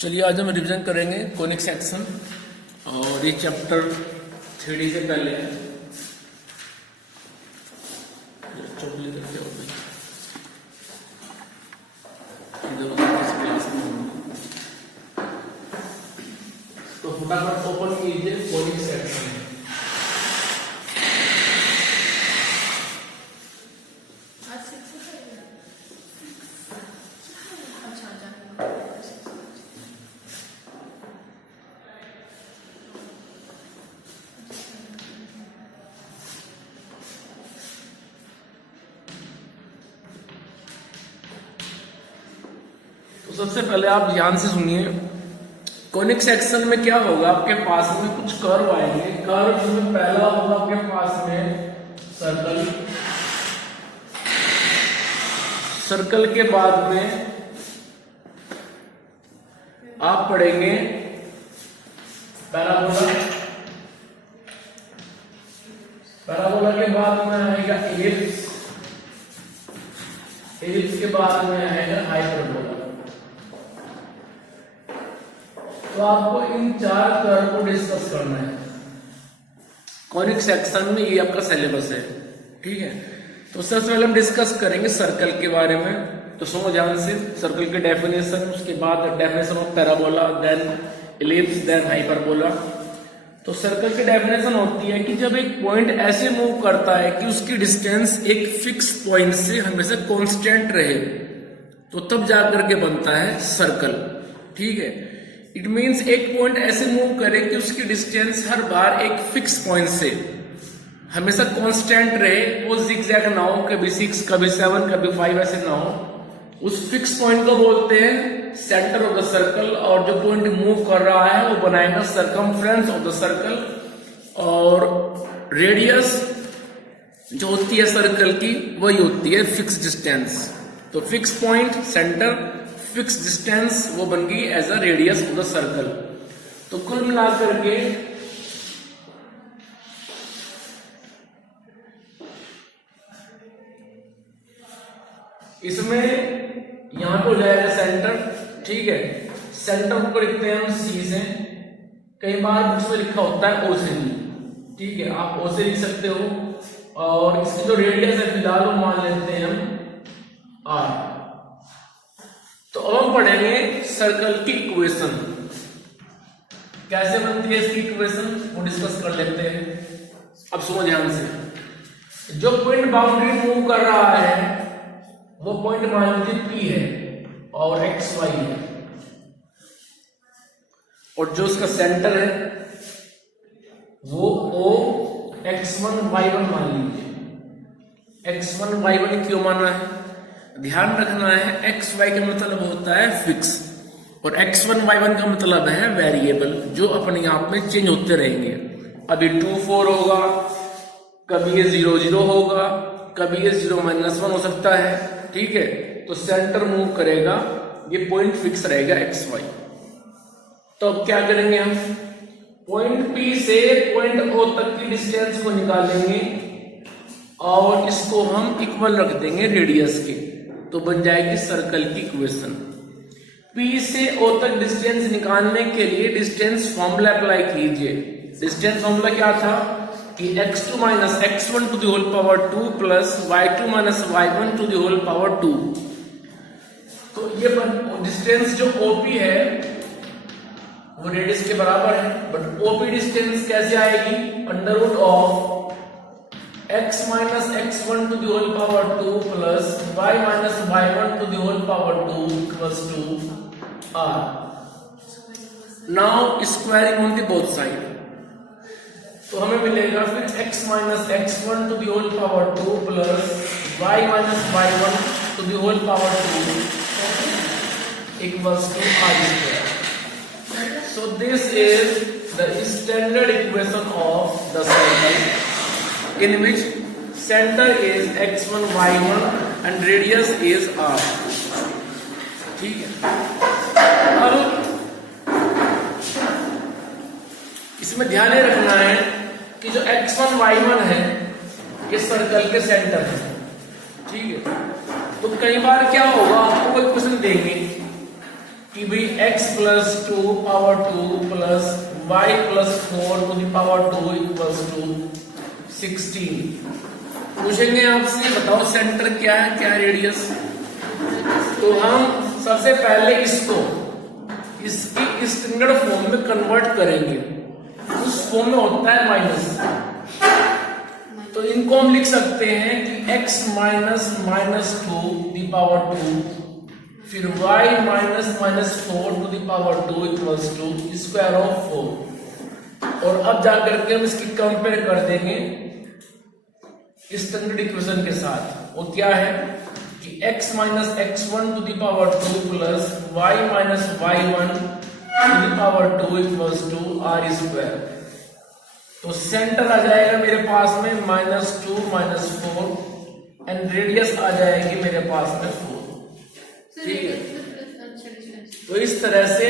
चलिए आज हम रिवीजन करेंगे कोनिक सेक्शन और ये चैप्टर 3D से पहले है। तो फटाफट ओपन कीजिए कोनिक सेक्शन। तो सबसे पहले आप ध्यान से सुनिए, कोनिक सेक्शन में क्या होगा, आपके पास में कुछ कर्व आएंगे। कर्व में पहला होगा आपके पास में सर्कल, सर्कल के बाद में आप पढ़ेंगे पैराबोला, पैराबोला के बाद में आएगा एलिप्स, एलिप्स के बाद में आएगा हाइपरबोला। तो आपको इन चार कर्व को डिस्कस करना है कोनिक सेक्शन में, ये आपका सिलेबस है, ठीक है। तो सबसे पहले हम डिस्कस करेंगे सर्कल के बारे में। तो सुनो ध्यान से, सर्कल की डेफिनेशन, उसके बाद definition of parabola, then ellipse, then hyperbola. तो सर्कल की डेफिनेशन होती है कि जब एक पॉइंट ऐसे मूव करता है कि उसकी डिस्टेंस एक फिक्स पॉइंट से हमेशा कांस्टेंट रहे, तो तब जाकर के बनता है सर्कल, ठीक है। इट मीन्स एक पॉइंट ऐसे मूव करे कि उसकी डिस्टेंस हर बार एक फिक्स पॉइंट से हमेशा कांस्टेंट रहे, वो जिगजैग ना हो, कभी 6 कभी 7 कभी 5 ऐसे ना हो। उस फिक्स पॉइंट को बोलते हैं सेंटर ऑफ द सर्कल, और जो पॉइंट मूव कर रहा है वो बनाएगा सर्कमफ्रेंस ऑफ द सर्कल। और रेडियस जो होती है सर्कल की वही होती है फिक्स डिस्टेंस। तो fix point centre, fix distance, वो बन गई as a radius of the circle. तो कुल मिलाकर के इसमें यहां पे हो जाएगा सेंटर, ठीक है। सेंटर को लिखते हैं हम सी से, कई बार बुक्स में लिखा होता है ओ से भी, ठीक है, आप ओ से लिख सकते हो। और इसकी जो रेडियस है फिलहाल वो मान लेते हैं हम आर। तो अब हम पढ़ेंगे सर्कल की इक्वेशन, कैसे बनती है इसकी इक्वेशन वो डिस्कस कर लेते हैं। अब सुनो ध्यान से, जो पॉइंट बाउंड्री मूव कर रहा है वो पॉइंट मान लीजिए P है और एक्स वाई है, और जो उसका सेंटर है वो O x1 y1 मान लीजिए। x1 y1 क्यों माना है, ध्यान रखना है, एक्स वाई का मतलब होता है फिक्स और x1 y1 का मतलब है वेरिएबल, जो अपने आप में चेंज होते रहेंगे। अभी 2 4 होगा, कभी ये 0 0 होगा, कभी ये 0 -1 हो सकता है, ठीक है। तो सेंटर मूव करेगा, ये पॉइंट फिक्स रहेगा एक्स वाई। तो अब क्या करेंगे हम, पॉइंट P से पॉइंट O तक की डिस्टेंस को निकालेंगे और इसको हम इक्वल रख देंगे रेडियस के, तो बन जाएगी सर्कल की इक्वेशन। P से O तक डिस्टेंस निकालने के लिए डिस्टेंस फॉर्मूला अप्लाई कीजिए। डिस्टेंस फॉर्मूला क्या था कि x2 - x1 to the whole power 2 plus y2 - y1 to the whole power 2। तो ये डिस्टेंस जो OP है वो रेडियस के बराबर है, बट OP डिस्टेंस कैसे आएगी, under root of x - x1 to the whole power 2 plus y - y1 to the whole power 2 equals to r। Now squaring on the both side, तो हमें मिलेगा फिर x - x1 to the whole power 2 plus y - y1 to the whole power 2 equals to r square। So this is the standard equation of the circle, in which center is x1 y1 and radius is r, ठीक है। अब इसमें ध्यान रखना है कि जो x1 y1 है ये सर्कल के सेंटर है, ठीक है। तो कई बार क्या होगा, आपको कोई क्वेश्चन देंगे कि भाई x plus 2 power 2 plus y plus 4 to the power 2 equals to 16। पूछेंगे आपसे बताओ सेंटर क्या है, क्या रेडियस। तो हम सबसे पहले इसको इसकी स्टैंडर्ड फॉर्म में कन्वर्ट करेंगे। उस फॉर्म में होता है माइनस, तो इनको हम लिख सकते हैं कि x minus minus 2 the power 2 फिर y minus minus 4 to the power 2 equals to square of 4। और अब जाकर के हम इसकी कंपेयर कर देंगे स्टैंडर्ड इक्वेशन के साथ। वो क्या है कि x minus x1 to the power 2 plus y minus y1 to the power 2 equals to r square. तो सेंटर आ जाएगा मेरे पास में -2 -4 एंड रेडियस आ जाएगी मेरे पास में 4। ठीक है, तो इस तरह से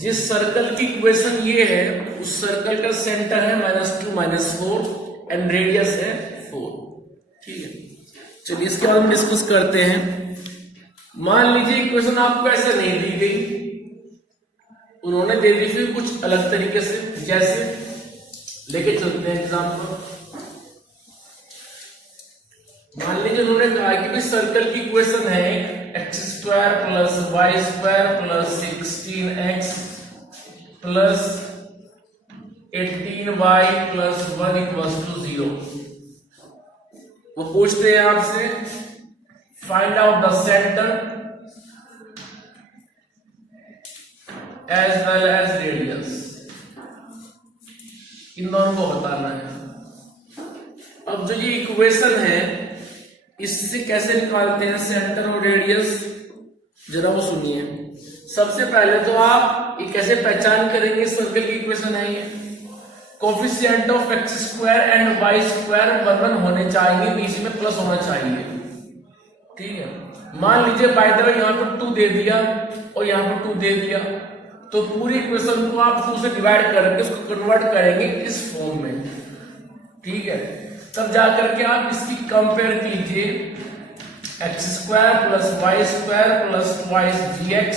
जिस सर्कल की इक्वेशन ये है उस सर्कल का सेंटर है -2 -4 एंड रेडियस है 4। ठीक है, चलिए इसके बाद हम डिस्कस करते हैं। मान लीजिए इक्वेशन आपको ऐसे नहीं दी गई, उन्होंने दे दी फिर कुछ अलग तरीके से, जैसे लेके चलते हैं एग्जाम्पल। मान लीजिए उन्होंने कहा कि भाई सर्कल की इक्वेशन है x² plus y² plus 16x plus 18y plus 1 equals to 0। वो पूछते हैं आपसे find out the centre as well as radius, इन दोनों को बताना है। अब जो ये इक्वेशन है इससे कैसे निकालते हैं सेंटर और रेडियस, जरा वो सुनिए। सबसे पहले तो आप ये कैसे पहचान करेंगे सर्कल की इक्वेशन है ये, coefficient of x² and y² 1 होने चाहिए, बीच में प्लस होना चाहिए। ठीक है, मान लीजिए बाय द वे यहां पर 2 दे दिया और यहां पर 2 दे दिया, तो पूरी इक्वेशन को आप 2 से डिवाइड करके उसको कन्वर्ट करेंगे इस फॉर्म में। ठीक है, तब जाकर के आप इसकी कंपेयर कीजिए x² plus y² plus twice gx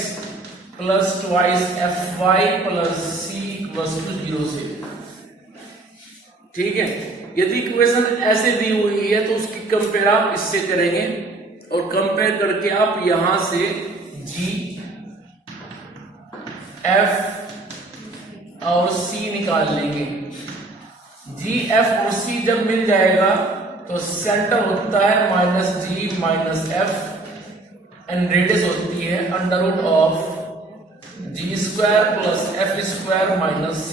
plus twice fy plus c equals to 0 से। ठीक है, यदि इक्वेशन ऐसे दी हुई है तो उसकी कंपेयर आप इससे करेंगे और कंपेयर करके आप यहां से g f और c निकाल लेंगे। g f और c जब मिल जाएगा तो सेंटर होता है -g -f एंड रेडियस होती है √ of g² plus f² minus c।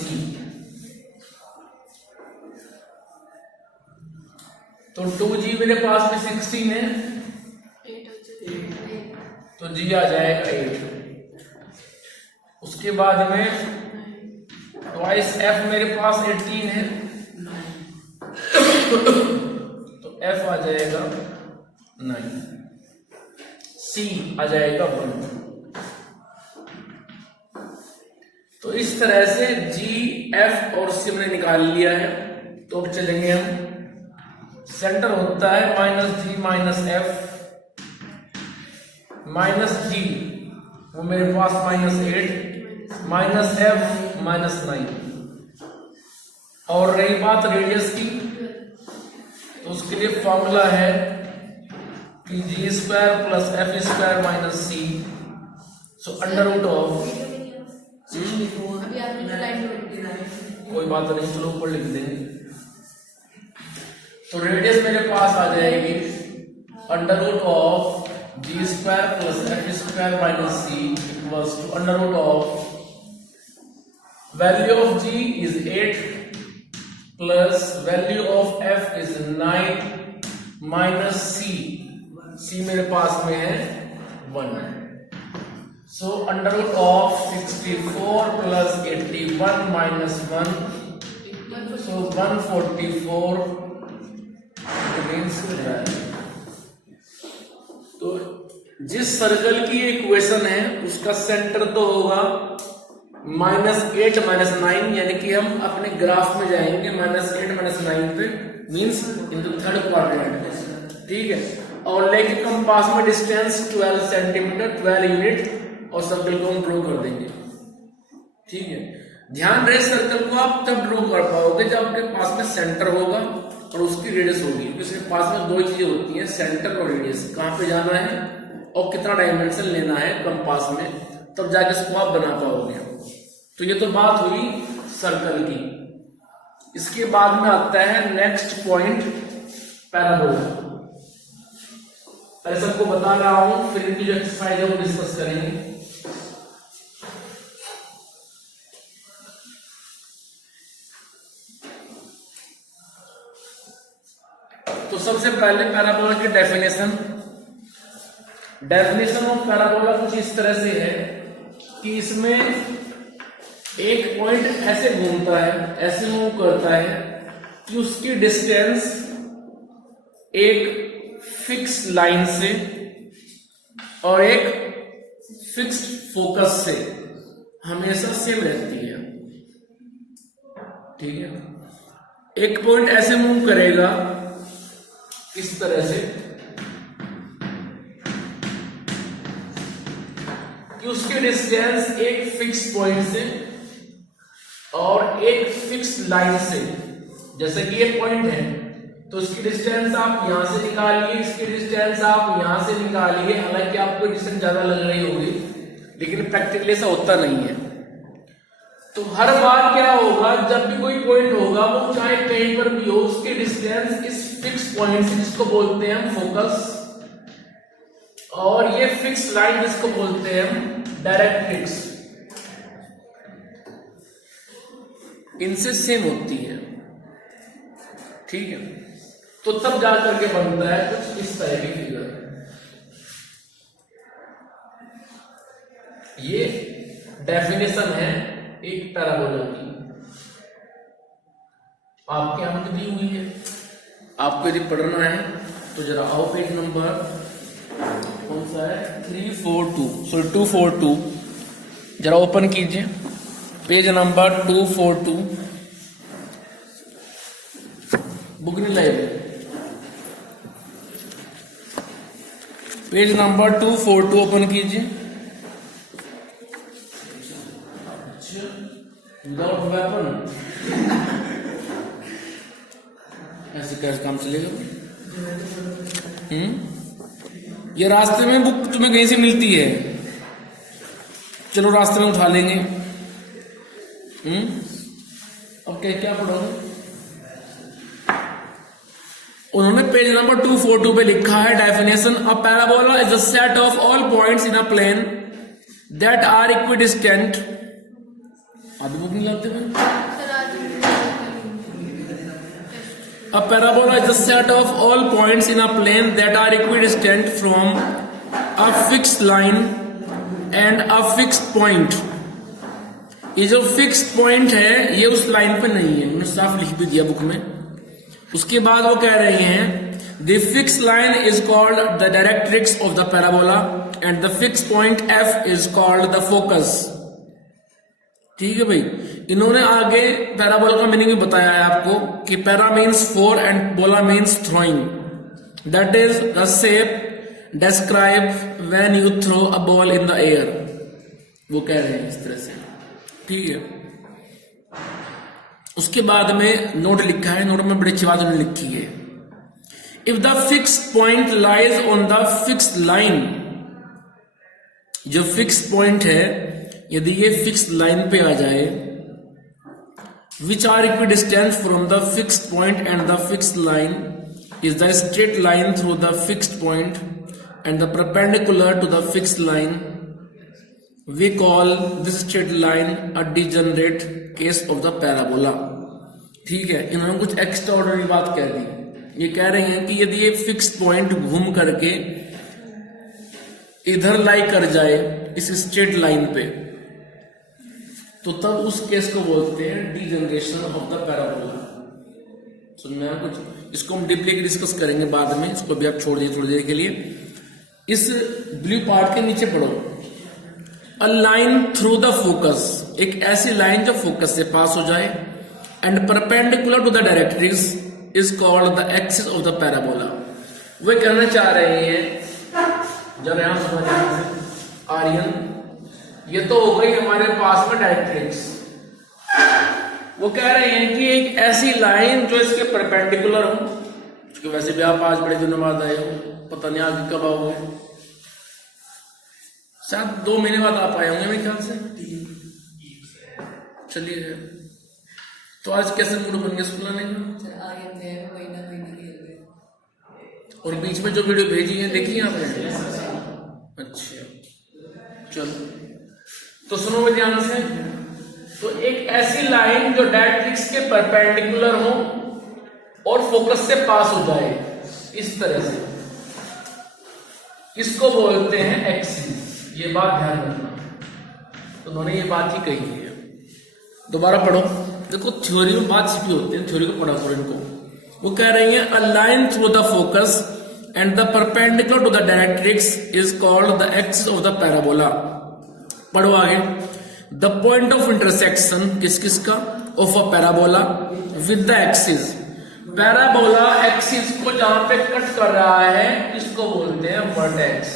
तो 2g मेरे पास में 16 है, तो g आ जाएगा 8। उसके बाद में ट्वाइस f मेरे पास 18 है, तो f आ जाएगा 9, c आ जाएगा 1। तो इस तरह से g, f और c हमने निकाल लिया है। तो अब चलेंगे हम, सेंटर होता है -g -f, -g वो मेरे पास -8 -f -9। और रही बात रेडियस की, तो उसके लिए फॉर्मूला है कि g² plus f² minus c, so √ of, कोई बात नहीं, चलो ऊपर लिख देंगे। तो रेडियस मेरे पास आ जाएगी √ of g² plus f² minus c equals to √ of value of g is 8 plus value of f is 9 minus c मेरे पास में है 1। So √ of 64 plus 81 minus 1, so 144 means. तो जिस सर्कल की इक्वेशन है उसका सेंटर तो होगा -8 -9, यानी कि हम अपने ग्राफ में जाएंगे -8 -9 पे, means in the third quadrant. ठीक है, और लेके कंपास में डिस्टेंस 12 सेंटीमीटर 12 यूनिट और सर्कल को हम ड्रॉ कर देंगे। ठीक है, ध्यान रहे सर्कल को आप तब ड्रॉ कर पाओगे जब आपके पास में सेंटर होगा और उसकी रेडियस होगी। इसके पास में दो चीजें होती हैं, सेंटर और रेडियस, कहाँ पे जाना है और कितना डायमेंशन लेना है कंपास में, तब जाके इसको आप बना पाओगे। तो ये तो बात हुई सर्कल की। इसके बाद में आता है नेक्स्ट पॉइंट पैराबोला। पहले सबको बता रहा हूं, फिर इनकी जो एक्सरसाइज है वो डिस्कस करेंगे। तो सबसे पहले पैराबोला की डेफिनेशन ऑफ पैराबोला कुछ इस तरह से है कि इसमें एक पॉइंट ऐसे घूमता है, ऐसे मूव करता है कि उसकी डिस्टेंस एक फिक्स लाइन से और एक फिक्स्ड फोकस से हमेशा सेम रहती है। ठीक है, एक पॉइंट ऐसे मूव करेगा इस तरह से कि उसकी डिस्टेंस एक फिक्स पॉइंट से और एक फिक्स लाइन से, जैसे कि एक पॉइंट है तो इसकी डिस्टेंस आप यहां से निकालिए, इसकी डिस्टेंस आप यहां से निकालिए। हालांकि आपको डिस्टेंस ज्यादा लग रही होगी, लेकिन प्रैक्टिकली ऐसा होता नहीं है। तो हर बार क्या होगा, जब भी कोई पॉइंट होगा वो चाहे कहीं पर भी हो, उसकी डिस्टेंस इस फिक्स पॉइंट से, जिसको बोलते हैं हम फोकस, और ये फिक्स लाइन जिसको बोलते हैं हम डायरेक्ट्रिक्स, इनसे सेम होती है। ठीक है, तो तब जाकर के बनता है कुछ इस तरह की फिगर। ये डेफिनेशन है एक पैराबोला की, आपके यहां पे दी हुई है। आपको यदि पढ़ना है तो जरा आओ, पेज नंबर कौन सा है, 242, जरा ओपन कीजिए पेज नंबर 242, बुक नहीं लाइब्रेरी, पेज नंबर 242 ओपन कीजिए। विदाउट वेपन ऐसे कैसे काम चलेगा? ये रास्ते में बुक तुम्हें कहीं से मिलती है, चलो रास्ते में उठा लेंगे। अब क्या पढ़ोगे? उन्होंने पेज नंबर 242 पे लिखा है definition, a parabola is a set of all points in a plane that are equidistant. अभी बुक नहीं लाते हैं। A parabola is a set of all points in a plane that are equidistant from a fixed line and a fixed point. ये जो fixed point है ये उस line पे नहीं है, उन्होंने साफ लिख भी दिया बुक में। उसके बाद वो कह रहे हैं the fixed line is called the directrix of the parabola and the fixed point F is called the focus. ठीक है भाई, इन्होंने आगे पैराबोला का मीनिंग भी बताया है आपको कि para means for and bola means throwing, that is the shape describe when you throw a ball in the air. वो कह रहे हैं इस तरह से। ठीक है, उसके बाद में नोट लिखा है, नोट में बड़ी अच्छी बात उन्होंने लिखी है, if the fix point lies on the fix line, जो फिक्स पॉइंट है यदि ये फिक्स लाइन पे आ जाए, which are equidistant from the fixed point and the fixed line is the straight line through the fixed point and the perpendicular to the fixed line, we call this straight line a degenerate case of the parabola। ठीक है, इन्होंने कुछ extraordinary बात कह दी। ये कह रहे हैं कि यदि ये फिक्स्ड पॉइंट घूम करके इधर लाई कर जाए इस स्ट्रेट लाइन पे, तो तब उस केस को बोलते हैं डीजनरेशन ऑफ द पैराबोला। समझ में आया कुछ? इसको हम डीपली डिस्कस करेंगे बाद में, इसको भी आप छोड़ दीजिए थोड़ी देर के लिए। इस ब्लू पार्ट के नीचे पढ़ो, a line through the focus, एक ऐसी लाइन जो फोकस से पास हो जाए, and perpendicular to the directrix is called the axis of the parabola. वे कहना चाह रहे हैं, जब यहां समझ आर्यन, ये तो हो गई हमारे पास में डायरेक्ट्रिक्स। वो कह रहे हैं कि एक ऐसी लाइन जो इसके परपेंडिकुलर हो, क्योंकि वैसे भी आप आज बड़े दिनों बाद आए हो, पता नहीं आगे कब आओगे, शायद 2 महीने बाद आप आए होंगे मेरे ख्याल से। चलिए, तो आज कैसे मूड बन गया स्कूल आने का? और बीच में जो वीडियो भेजी है देखी है आपने? अच्छा, चलो तो सुनो ध्यान से। तो एक ऐसी लाइन जो डायरेक्ट्रिक्स के परपेंडिकुलर हो और फोकस से पास हो जाए इस तरह से, इसको बोलते हैं एक्सिस। ये बात ध्यान रखना, तो उन्होंने ये बात ही कही है। दोबारा पढ़ो, देखो थ्योरी में बात छिपी होती है, थ्योरी को पढ़ा करो इनको। वो कह रही है a line through the focus and the perpendicular to the directrix is called the axis of the parabola. पढ़ो आगे। द पॉइंट ऑफ इंटरसेक्शन किसका of a parabola with the axis. Parabola axis को जहां पे कट कर रहा है इसको बोलते हैं वर्टेक्स।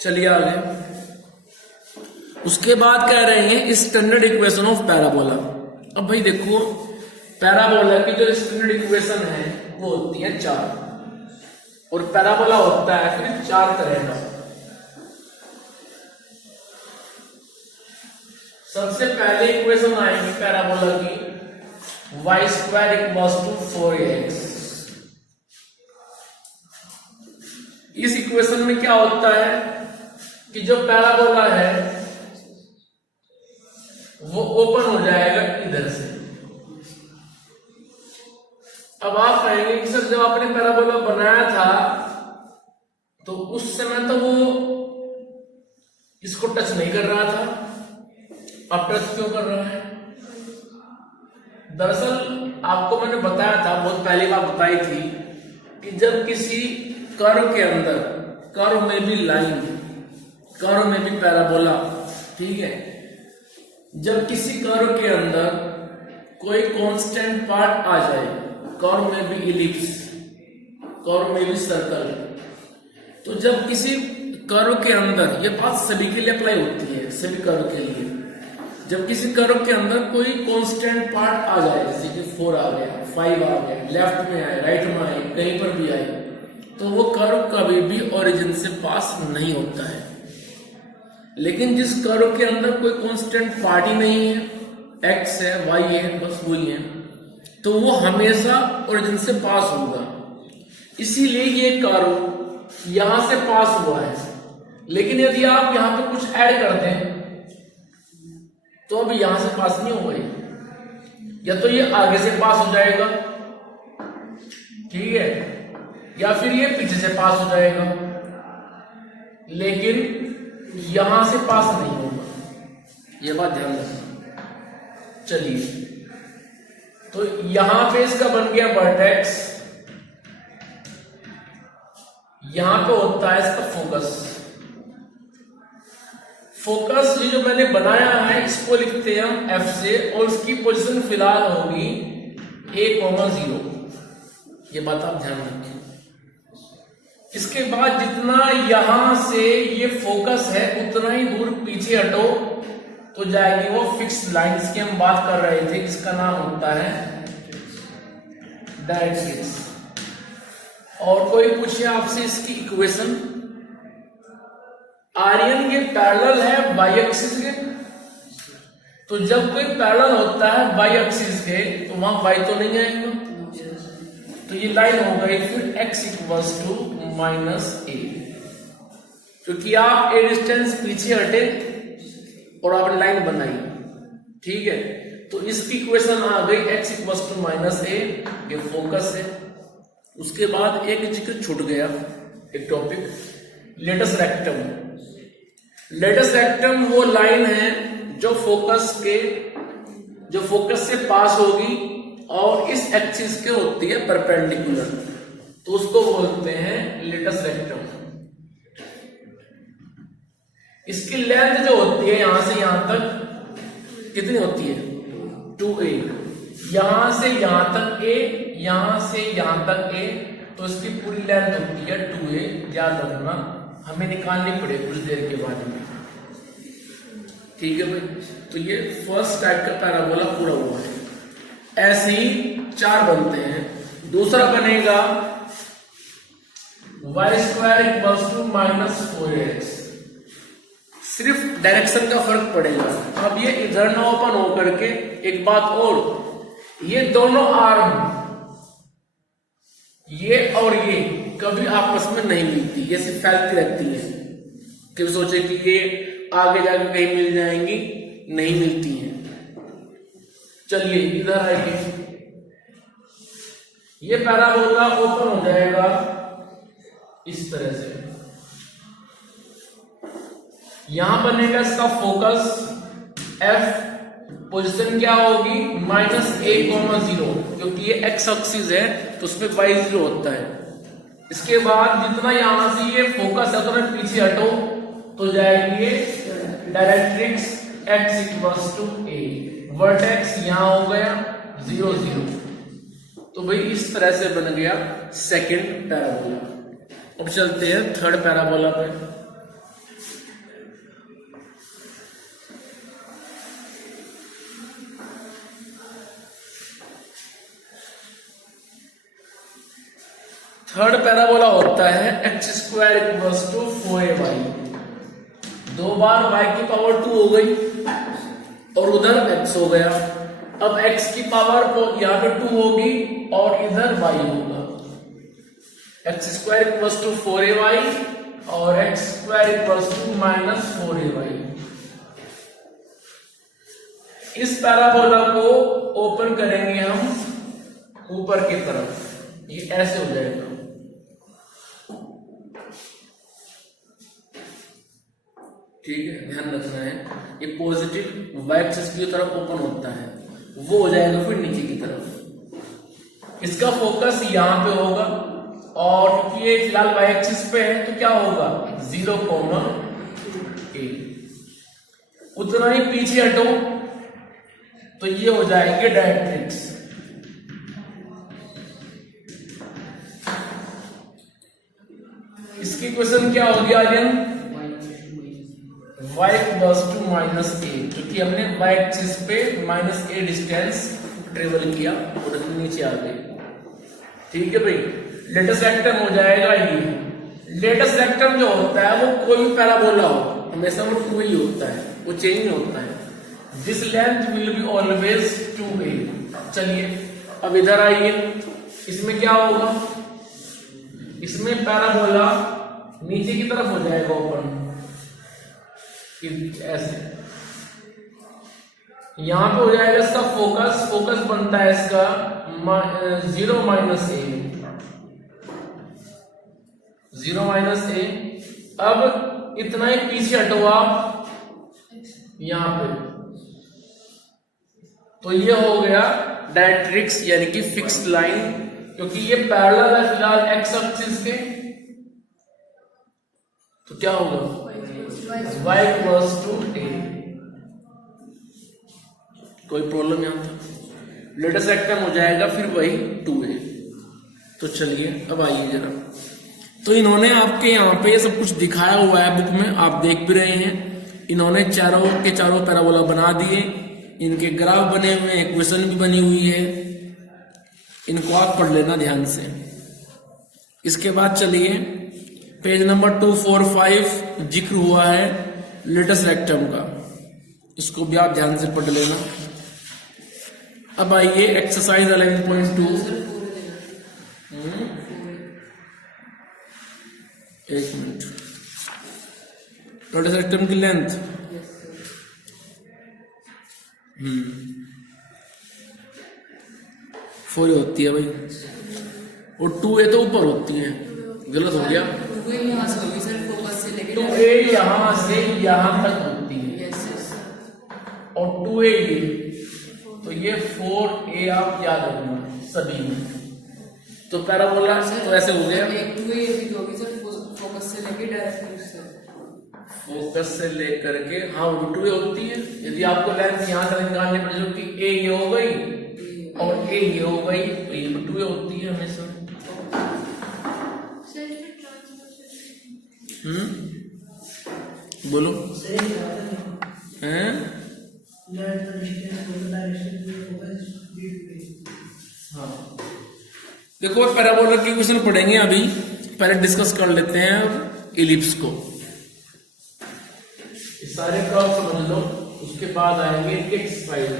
चलिए आगे। उसके बाद कह रहे हैं स्टैंडर्ड इक्वेशन ऑफ पैराबोला। अब भाई देखो, पैराबोला की जो स्टैंडर्ड इक्वेशन है वो होती है 4, और पैराबोला होता है फिर 4 तरह का। सबसे पहले इक्वेशन आएगी पैराबोला की, y² = 4x। इस इक्वेशन में क्या होता है कि जो पैराबोला है वो ओपन हो जाएगा इधर से। अब आप कहेंगे कि सर जब आपने पैराबोला बनाया था तो उस समय तो वो इसको टच नहीं कर रहा था, अब टच क्यों कर रहा है? दरअसल आपको मैंने बताया था, बहुत पहली बार बताई थी कि जब किसी कर्व के अंदर, कर्व में भी लाइन, कर्व में भी पैराबोला, ठीक है, जब किसी कर्व के अंदर कोई कांस्टेंट पार्ट आ जाए, कर्व में भी इलिप्स, कर्व में भी सर्कल, तो जब किसी कर्व के अंदर, ये बात सभी के लिए अप्लाई होती है, सभी कर्व के लिए, जब किसी कर्व के अंदर कोई कांस्टेंट पार्ट आ जाए, जैसे कि 4 आ गया, 5 आ गया, लेफ्ट में आए, राइट में आए, कहीं पर भी आए, तो वो कर्व कभी भी ओरिजिन से पास नहीं होता है। लेकिन जिस कर्व के अंदर कोई कांस्टेंट पार्ट ही नहीं है, एक्स है, वाई है, बस वही है, तो वो हमेशा ओरिजिन से पास होगा। इसीलिए ये कर्व यहां से पास हुआ है। लेकिन यदि आप यहां पे कुछ ऐड कर दें तो अब यहां से पास नहीं होगा, या तो ये आगे से पास हो जाएगा, ठीक है, या फिर ये पीछे से पास हो जाएगा, लेकिन यहां से पास नहीं होगा। ये बात ध्यान रखना। चलिए, तो यहां पे इसका बन गया वर्टेक्स, यहां पे होता है इसका फोकस। फोकस ये जो मैंने बनाया है इसको लिखते हैं हम F से, और इसकी पोजीशन फिलहाल होगी A,0। ये बात आप ध्यान रखें। इसके बाद जितना यहां से ये फोकस है उतना ही दूर पीछे हटो तो जाएगी वो फिक्स लाइन, की हम बात कर रहे थे, इसका नाम होता है डायरेक्ट्रिक्स। और कोई पूछे आपसे इसकी इक्वेशन, आर्यन ये पैरेलल है बाई एक्सिस के, तो जब कोई पैरेलल होता है बाई एक्सिस के तो वहां बाई तो नहीं आएगा, तो ये लाइन हो गई फिर x = -a, क्योंकि आप a डिस्टेंस पीछे हटे और आपने लाइन बनाई, ठीक है, तो इसकी इक्वेशन आ गई x = -a, ये फोकस है। उसके बाद एक जिक्र छूट गया, एक topic, latus rectum. Latus rectum वो लाइन है जो फोकस से पास होगी और इस एक्सिस के होती है परपेंडिकुलर, तो उसको बोलते हैं लेटस रेक्टम। इसकी लेंथ जो होती है यहां से यहां तक कितनी होती है? 2a। यहां से यहां तक a, यहां से यहां तक a, तो इसकी पूरी लेंथ होती है 2a। याद रखना, हमें निकालनी पड़ेगी कुछ देर के बाद में। ठीक है भाई, तो ये फर्स्ट टाइप का पैराबोला पूरा हुआ है। ऐसे ही 4 बनते हैं। दूसरा बनेगा y² माइनस 4x। सिर्फ डायरेक्शन का फर्क पड़ेगा। अब ये इधर ना ओपन होकर के, एक बात और, ये दोनों आर्म, ये और ये कभी आपस में नहीं मिलती, ये सिर्फ फैलती रहती है। कभी सोचे कि ये आगे जाके कहीं मिल जाएंगी, नहीं मिलती हैं। चलिए इधर आइए, ये पैराबोला ओपन हो जाएगा इस तरह से। यहां बनेगा इसका फोकस F, पोजीशन क्या होगी -a,0, क्योंकि ये x एक्सिस है तो उसमें y0 होता है। इसके बाद जितना यहां से ये फोकस है उतना पीछे हटो तो जाएगी ये डायरेक्ट्रिक्स x=a, वर्टेक्स यहां हो गया 0 0। तो भाई इस तरह से बन गया सेकंड पैराबोला। अब चलते हैं थर्ड पैराबोला पे। थर्ड पैराबोला होता है x² = 4ay। 2 बार y की पावर 2 हो गई और उधर x हो गया। अब x की पावर यहां पे 2 होगी और इधर y होगा। x² = 4ay और x² = -4ay। इस पैराबोला को ओपन करेंगे हम ऊपर की तरफ, ये ऐसे हो जाएगा। ठीक है, ध्यान रखना है, ये पॉजिटिव y एक्सिस की तरफ ओपन होता है, वो हो जाएगा फिर नीचे की तरफ। इसका फोकस यहां पे होगा और क्योंकि ये फिलहाल y एक्सिस पे है तो क्या होगा 0, a। उतना ही पीछे हटो तो ये हो जाएंगे डायरेक्ट्रिक्स। इसकी क्वेश्चन क्या हो गया आर्यन, y = -a, क्योंकि हमने y एक्सिस पे -a डिस्टेंस ट्रेवल किया और नीचे आ गए। ठीक है भाई, लेटेस्ट रेक्टम हो जाएगा ये। लेटेस्ट रेक्टम जो होता है वो कोई भी पैराबोला हो हमेशा वो 2 ही होता है, वो चेंज नहीं होता है। This length will be always 2a। चलिए अब इधर आइए, इसमें क्या होगा, इसमें पैराबोला नीचे की तरफ हो जाएगा ओपन, ऐसे। यहां पे हो जाएगा इसका फोकस, फोकस बनता है इसका 0 - a। अब इतना ही पीछे हटो आप यहां पे, तो ये हो गया डायरेक्ट्रिक्स यानी कि फिक्स्ड लाइन, क्योंकि ये पैरेलल है फिलहाल x एक्सिस के। तो क्या होगा y = a। कोई प्रॉब्लम यहां था, लेटेस्ट रेक्टम हो जाएगा फिर वही 2a। तो चलिए अब आइए जरा, तो इन्होंने आपके यहाँ पे ये सब कुछ दिखाया हुआ है बुक में, आप देख भी रहे हैं। इन्होंने चारों के चारों पैराबोला बना दिए, इनके ग्राफ बने हुए हैं, इक्वेशन भी बनी हुई है, इनको आप पढ़ लेना ध्यान से। इसके बाद चलिए पेज नंबर 245 जिक्र हुआ है लेटेस्ट रेक्टम का, इसको भी आप ध्यान से पढ़ लेना। अब आइए एक्सरसाइज 11.2। एक मिनट, लेटेस्ट रेक्टम की लेंथ 4 होती है भाई, और 2a तो ऊपर होती है, गलत हो गया। 2a यहाँ से यहाँ तक होती है और 2a ये, तो ये 4a आप याद रखना सभी में। तो पैराबोला तो ऐसे हो गया, फोकस से लेकर के, हाँ वो 2a होती है। यदि आपको लेंथ यहाँ से निकालनी पड़े, जो कि a ये हो गई और a ये हो गई, तो ये 2a होती है हमेशा। बोलो हैं? हाँ देखो पैराबोला की क्वेश्चन पढ़ेंगे अभी, पहले डिस्कस कर लेते हैं इलिप्स को। सारे कर्व समझ लो, उसके बाद आएंगे एक्सरसाइज में।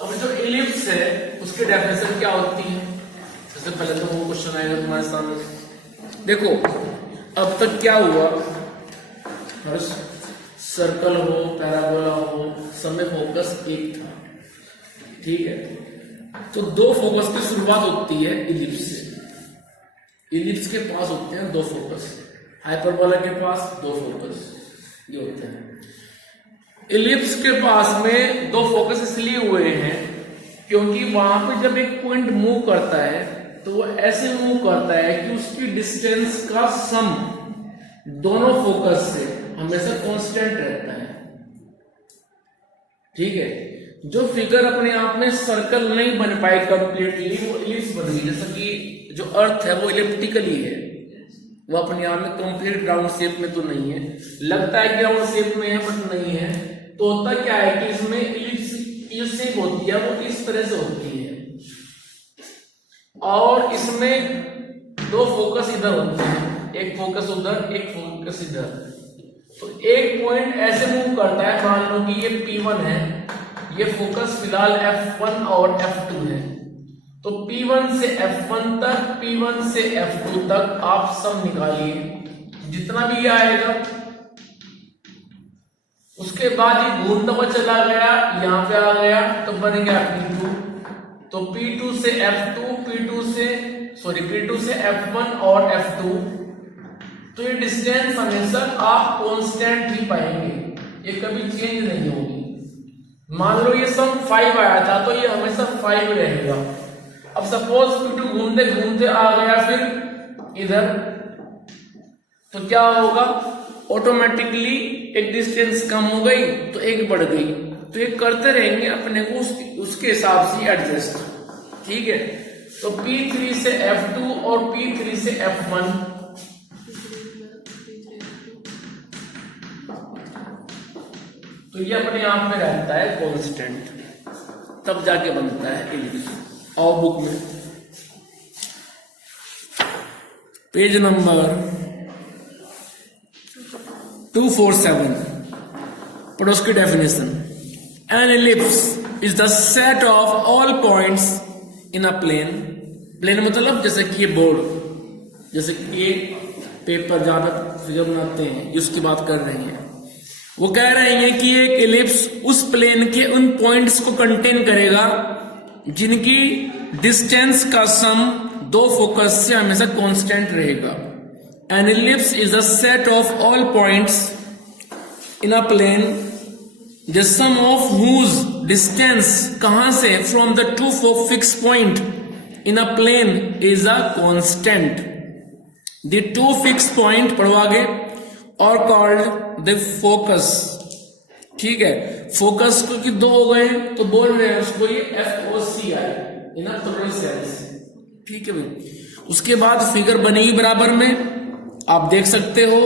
अब जो इलिप्स है उसकी डेफिनेशन क्या होती है, सबसे पहले तो वो क्वेश्चन आएगा तुम्हारे सामने। देखो अब तक क्या हुआ, सर्कल हो पैराबोला हो, सब में फोकस एक था, ठीक है। तो दो फोकस की शुरुआत होती है इलिप्स से। इलिप्स के पास होते हैं दो फोकस, हाइपरबोला के पास दो फोकस, ये होते हैं। इलिप्स के पास में दो फोकस इसलिए हुए हैं क्योंकि वहां पे जब एक पॉइंट मूव करता है तो वो ऐसे मूव करता है कि उसकी डिस्टेंस का सम दोनों फोकस से हमेशा कांस्टेंट रहता है, ठीक है। जो फिगर अपने आप में सर्कल नहीं बन पाए कंप्लीटली, वो इलिप्स बन गई। जैसा कि जो अर्थ है वो इलिप्टिकली है, वो अपने आप में कंप्लीट राउंड शेप में तो नहीं है, लगता है कि राउंड शेप में है बट नहीं है। तो होता क्या है कि इसमें इलिप्स जो शेप होती है वो इस तरह से होती है, और इसमें दो फोकस इधर होते हैं, एक फोकस उधर एक फोकस इधर। तो एक पॉइंट ऐसे मूव करता है, मान लो कि ये P1 है, ये फोकस फिलहाल F1 और F2 है। तो P1 से F1 तक, P1 से F2 तक आप सब निकालिए, जितना भी आएगा। उसके बाद ये घूमता हुआ चला गया, यहां पे आ गया तो बन गया P2। तो P2 से F2, P2 से F1 और F2। तो ये डिस्टेंस हमेशा आप कांस्टेंट ही पाएंगे, ये कभी चेंज नहीं होगी। मान लो ये सम 5 आया था तो ये हमेशा 5 रहेगा। अब सपोज P2 घूमते घूमते आ गया फिर इधर, तो क्या होगा, ऑटोमेटिकली एक डिस्टेंस कम हो गई तो एक बढ़ गई। तो ये करते रहेंगे अपने को उसके हिसाब से एडजस्ट, ठीक है। तो P3 से F2 और P3 से F1, तो ये अपने आप में रहता है कांस्टेंट, तब जाके बनता है इलिप्स। और बुक में पेज नंबर 247 पढ़ो उसकी definition. An ellipse is the set of all points in a plane. Plane मतलब जैसे कि ये बोर्ड, जैसे कि ये पेपर जहां पर फिगर बनाते हैं, उसकी बात कर रही है। वो कह रहे हैं कि एक इलिप्स उस प्लेन के उन पॉइंट्स को कंटेन करेगा जिनकी डिस्टेंस का सम दो फोकस से हमेशा कांस्टेंट रहेगा। An ellipse is the set of all points in a plane the sum of whose distance कहां से, from the two fix point in a plane is a constant. The two fix point पढ़ो आगे, और called the focus, ठीक है। Focus को कि दो हो गए तो बोल रहे हैं उसको ये FOCI in a plural sense, ठीक है भाई। उसके बाद फिगर बनी ही बराबर में, आप देख सकते हो,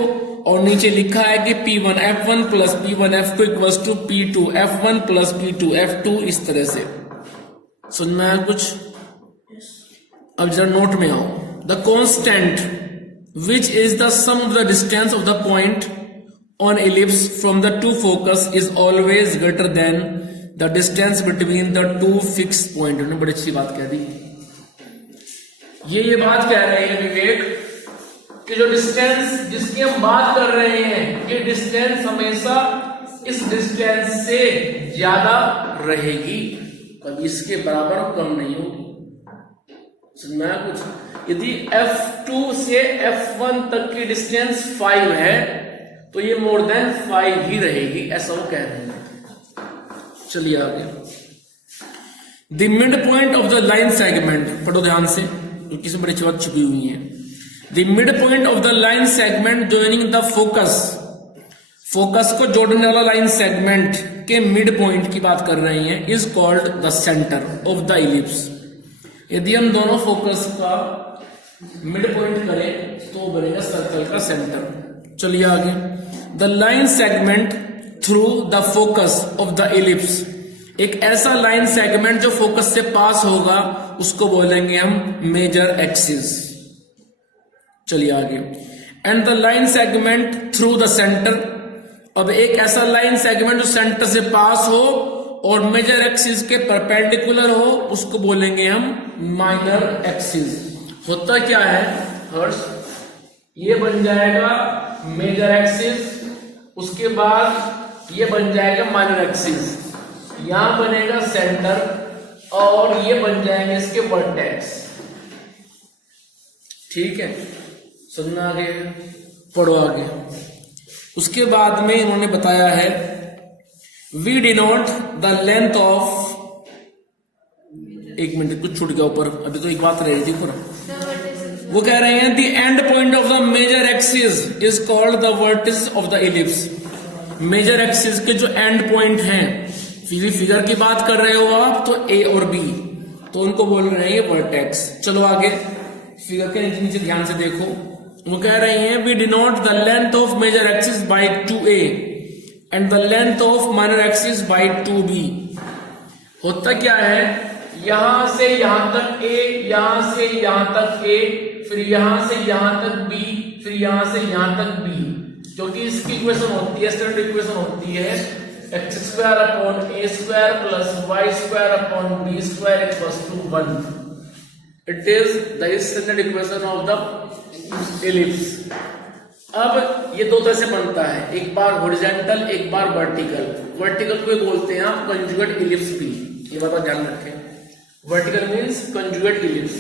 और नीचे लिखा है कि P1 F1 plus P1 F2 equals to P2 F1 plus P2 F2, इस तरह से। समझ में आया कुछ? अब जरा नोट में आओ। The constant which is the sum of the distance of the point on ellipse from the two focus is always greater than the distance between the two fixed point। उन्होंने बड़ी अच्छी बात कह दी। ये बात कह रहे हैं विवेक कि जो डिस्टेंस जिसकी हम बात कर रहे हैं, ये डिस्टेंस हमेशा इस डिस्टेंस से ज्यादा रहेगी, कभी इसके बराबर और कम नहीं होगी। समझना कुछ? यदि F2 से F1 तक की डिस्टेंस 5 है तो ये मोर देन 5 ही रहेगी, ऐसा वो कह रहे हैं। चलिए आगे। The mid point of the line segment पढ़ो ध्यान से, क्योंकि इसमें बड़ी अच्छी बात छुपी हुई है। The mid point of the line segment joining the focus, focus को जोड़ने वाला लाइन सेगमेंट के मिड पॉइंट की बात कर रहे हैं, is called the centre of the ellipse. यदि हम दोनों फोकस का मिड पॉइंट करें तो बनेगा सर्कल का सेंटर। चलिए आगे, the line segment through the focus of the ellipse, एक ऐसा लाइन सेगमेंट जो फोकस से पास होगा उसको बोलेंगे हम मेजर एक्सिस। चलिए आगे, and the line segment through the centre, अब एक ऐसा लाइन सेगमेंट जो सेंटर से पास हो और मेजर एक्सिस के परपेंडिकुलर हो उसको बोलेंगे हम माइनर एक्सिस। होता क्या है हर्ष, ये बन जाएगा मेजर एक्सिस, उसके बाद ये बन जाएगा माइनर एक्सिस, यहां बनेगा सेंटर और ये बन जाएंगे इसके वर्टेक्स। ठीक है, सुनना आगे, पढ़ो आगे। उसके बाद में इन्होंने बताया है we denote the length of, एक मिनट कुछ छूट गया ऊपर, अभी तो एक बात रह रही थी ऊपर। वो कह रहे हैं the end point of the major axis is called the vertices of the ellipse. Major axis के जो एंड पॉइंट हैं, फिगर की बात कर रहे हो आप तो ए और बी, तो उनको बोल रहे हैं ये वर्टेक्स। चलो आगे, फिगर के नीचे नीचे ध्यान से देखो, वो कह रहे हैं we denote the length of major axis by 2a and the length of minor axis by 2b। होता क्या है, यहां से यहां तक a, यहां से यहां तक a, फिर यहां से यहां तक b, फिर यहां से यहां तक b, क्योंकि इसकी इक्वेशन होती है, स्टैंडर्ड इक्वेशन होती है x square upon a square plus y square upon b square equals to 1। It is the standard equation of the ellipse. अब ये दो तरह से बनता है, एक बार हॉरिजॉन्टल, एक बार वर्टिकल। वर्टिकल को बोलते हैं आप कंजुगेट इलिप्स भी, ये बात ध्यान रखें। Vertical means conjugate ellipse.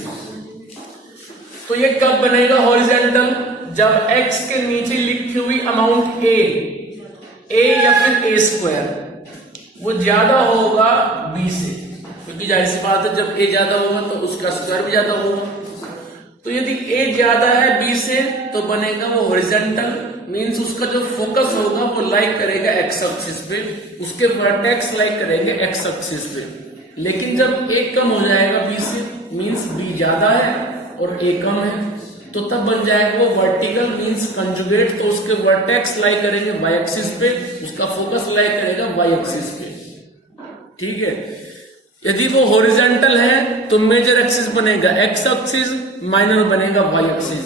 तो ये कब बनेगा हॉरिजॉन्टल, जब x के नीचे लिखी हुई अमाउंट a या फिर a स्क्वायर वो ज्यादा होगा b से, क्योंकि जाहिर सी बात है जब a ज्यादा होगा तो उसका स्क्वायर भी ज्यादा होगा। तो यदि a ज्यादा है b से तो बनेगा वो हॉरिजॉन्टल, मींस उसका जो फोकस होगा वो लाइक करेगा x एक्सिस पे, उसके वर्टेक्स लाइक करेंगे x एक्सिस पे। लेकिन जब a कम हो जाएगा b से, मींस b ज्यादा है और a कम है, तो तब बन जाएगा वो वर्टिकल मींस कंजुगेट, तो उसके वर्टेक्स लाइक करेंगे y एक्सिस पे, उसका फोकस लाइक करेगा y एक्सिस पे। ठीक है, यदि वो हॉरिजॉन्टल है तो मेजर एक्सिस बनेगा x एक्सिस, माइनर बनेगा y एक्सिस।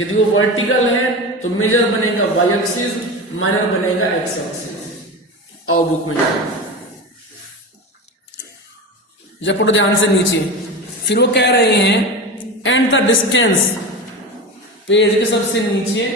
यदि वो वर्टिकल है तो मेजर बनेगा y एक्सिस, माइनर बनेगा x एक्सिस। आओ बुक में जाओ, जब पढ़ो ध्यान से नीचे, फिर वो कह रहे हैं एंड द डिस्टेंस, पेज के सबसे नीचे